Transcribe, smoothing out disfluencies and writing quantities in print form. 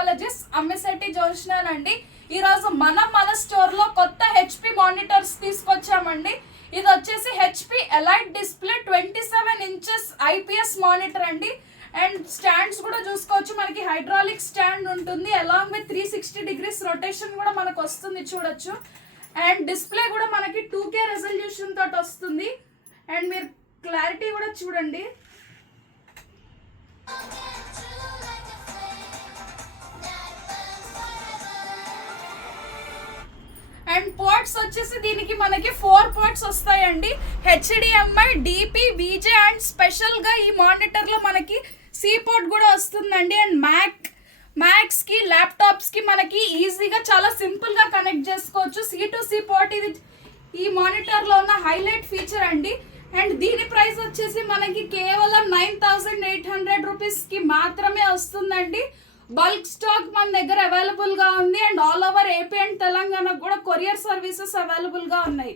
Technologies Ammisetti జోష్నానండి. ఈరోజు మన store లో కొత్త హెచ్పి మానిటర్స్ తీసుకొచ్చామండి. ఇది వచ్చేసి HP elite display 27 inches IPS monitor అండి. అండ్ స్టాండ్స్ కూడా చూసుకోవచ్చు, మనకి హైడ్రాలిక్ స్టాండ్ ఉంటుంది, అలాంగ్ విత్ 360 డిగ్రీస్ రొటేషన్ కూడా మనకు వస్తుంది చూడొచ్చు. అండ్ డిస్ప్లే కూడా మనకి 2K రెజల్యూషన్ తోటి వస్తుంది. అండ్ మీరు క్లారిటీ కూడా చూడండి. అండ్ పోర్ట్స్ వచ్చేసి దీనికి మనకి 4 పోర్ట్స్ వస్తాయండి. HDMI, DP, VJ and special గా ఈ మానిటర్ లో మనకి సి పోర్ట్ కూడా వస్తుందండి. అండ్ మ్యాక్స్ కి ల్యాప్టాప్స్ కి మనకి ఈజీగా చాలా సింపుల్ గా కనెక్ట్ చేసుకోవచ్చు. C2C పోర్ట్ ఇది ఈ మానిటర్ లో ఉన్న హైలైట్ ఫీచర్ అండి. అండ్ దీని ప్రైస్ వచ్చేసి మనకి కేవలం 9800 రూపీస్ కి మాత్రమే వస్తుందండి. బల్క్ స్టాక్ మన దగ్గర అవైలబుల్ గా ఉంది. And all over AP and Telangana కూడా కొరియర్ సర్వీసెస్ అవైలబుల్ గా ఉన్నాయి.